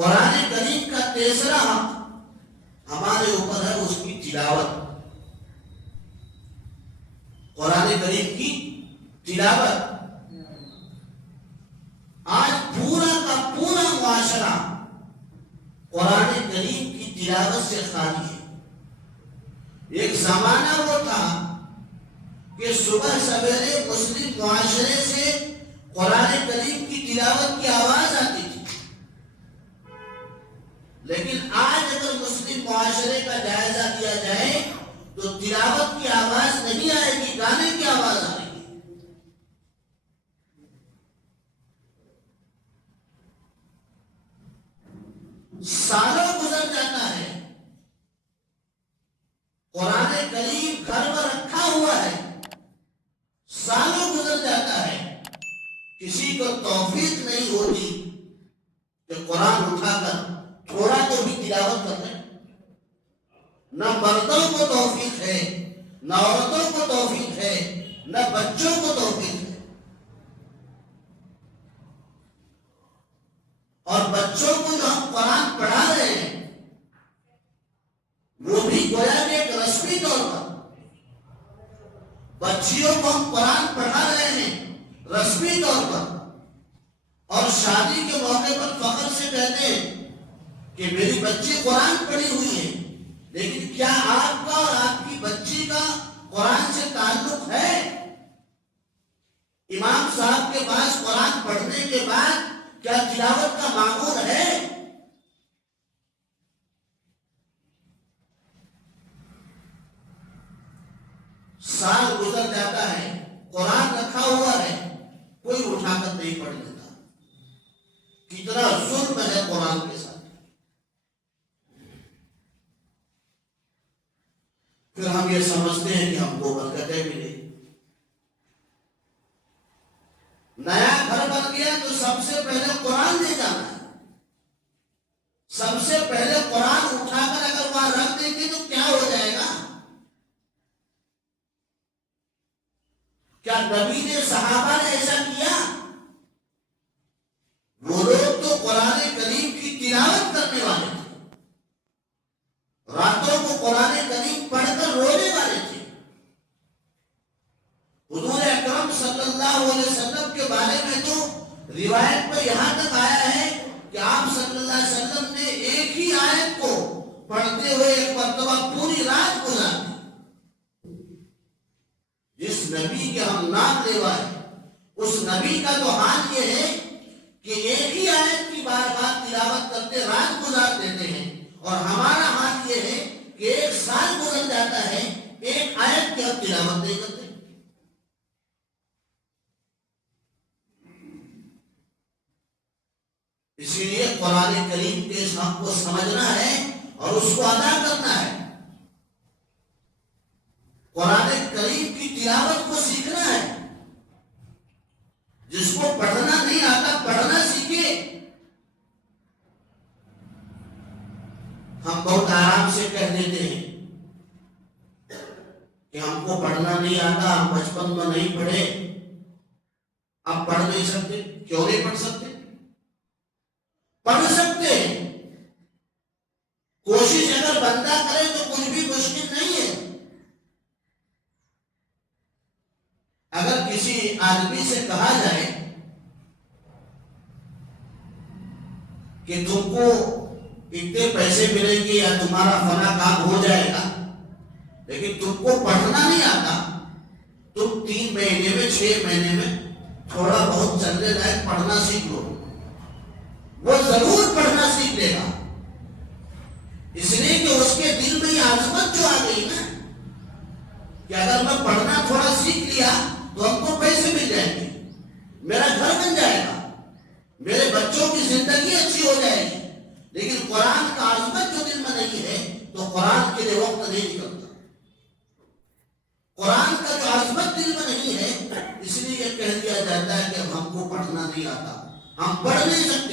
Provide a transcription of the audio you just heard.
قرآن کریم کا تیسرا حق ہمارے اوپر ہے اس کی تلاوت. قرآن کریم کی تلاوت. آج پورا کا پورا معاشرہ قرآن کریم کی تلاوت سے خالی ہے. ایک زمانہ وہ تھا کہ صبح سویرے مسلم معاشرے سے قرآن کریم کی تلاوت کی آواز آتی تھی، لیکن آج اگر مسلم معاشرے کا جائزہ لیا جائے تو تلاوت کی آواز نہیں آئے گی، گانے کی آواز آئے گی. سالوں گزر جاتا ہے، قرآن کریم گھر میں رکھا ہوا ہے، سالوں گزر جاتا ہے، کسی کو توفیق نہیں ہوتی کہ قرآن اٹھا کر تھوڑا تو بھی تلاوت کر لیں. نہ مردوں کو توفیق ہے، نہ عورتوں کو توفیق ہے، نہ بچوں کو توفیق ہے. اور بچوں کو جو ہم قرآن پڑھا رہے ہیں وہ بھی گویا کہ ایک رسمی طور پر بچیوں کو ہم قرآن پڑھا رہے ہیں رسمی طور پر، اور شادی کے موقع پر فخر سے کہتے ہیں کہ میری بچی قرآن پڑھی ہوئی ہے. لیکن کیا آپ کا اور آپ کی بچی کا قرآن سے تعلق ہے؟ امام صاحب کے پاس قرآن پڑھنے کے بعد کیا تلاوت کا معمول ہے؟ سال گزر جاتا ہے، قرآن رکھا ہوا ہے، کوئی اٹھا کر نہیں پڑھ لیتا. کتنا ظلم ہے قرآن کے ساتھ. پھر ہم یہ سمجھتے ہیں کہ ہم کو برکتیں ملے. نیا گھر بن گیا تو سب سے پہلے قرآن لے جانا ہے. سب سے پہلے قرآن اٹھا کر اگر وہاں رکھ دیں گے تو کیا ہو جائے گا؟ کیا نبی نے صحابہ نے ایسا کیا؟ وہ لوگ تو قرآن کریم کی تلاوت کرنے والے تھے، راتوں کو قرآن کریم پڑھ کر رونے والے تھے. حضور اکرم صلی اللہ علیہ وسلم کے بارے میں تو روایت میں یہاں تک آیا ہے کہ آپ صلی اللہ علیہ وسلم نے ایک ہی آیت کو پڑھتے ہوئے ایک مرتبہ پوری رات گزار دی. جس نبی کے ہم نام لیوا ہیں اس نبی کا تو حال یہ ہے کہ ایک ہی آیت کی بار بار تلاوت کرتے رات گزار دیتے ہیں، اور ہمارا حال یہ ہے کہ ایک سال گزر جاتا ہے ایک آیت کی ہم تلاوت نہیں کرتے. اسی لیے قرآن کریم کے اس حق کو سمجھنا ہے اور اس کو ادا کرنا ہے. قرآن کریم کی تلاوت کو سیکھنا ہے. جس کو پڑھنا نہیں آتا پڑھنا سیکھے. ہم بہت آرام سے کہہ دیتے ہیں کہ ہم کو پڑھنا نہیں آتا، ہم بچپن میں نہیں پڑھے، اب پڑھ نہیں سکتے. کیوں نہیں پڑھ سکتے؟ پڑھ سکتے ہیں. کوشش اگر بندہ کرے تو کچھ بھی مشکل نہیں ہے. اگر کسی آدمی سے کہا جائے کہ تم کو اتنے پیسے ملیں گے یا تمہارا فلاں کام ہو جائے گا، لیکن تم کو پڑھنا نہیں آتا، تم 3 مہینے میں 6 مہینے میں تھوڑا بہت چلنے لائق پڑھنا سیکھ لو، وہ ضرور پڑھنا سیکھ لے گا. اس لیے کہ اس کے دل میں یہ عظمت جو آ گئی نا کہ اگر میں پڑھنا تھوڑا سیکھ لیا تو ہم کو پیسے مل جائیں گے، میرا گھر بن جائے گا، میرے بچوں کی زندگی اچھی ہو جائے گی. لیکن قرآن کا عظمت جو دل میں نہیں ہے تو قرآن کے لیے وقت نہیں نکلتا. قرآن کا جو عظمت دل میں نہیں ہے اس لیے یہ کہہ دیا جاتا ہے کہ ہم کو پڑھنا نہیں آتا، ہم پڑھ نہیں سکتے.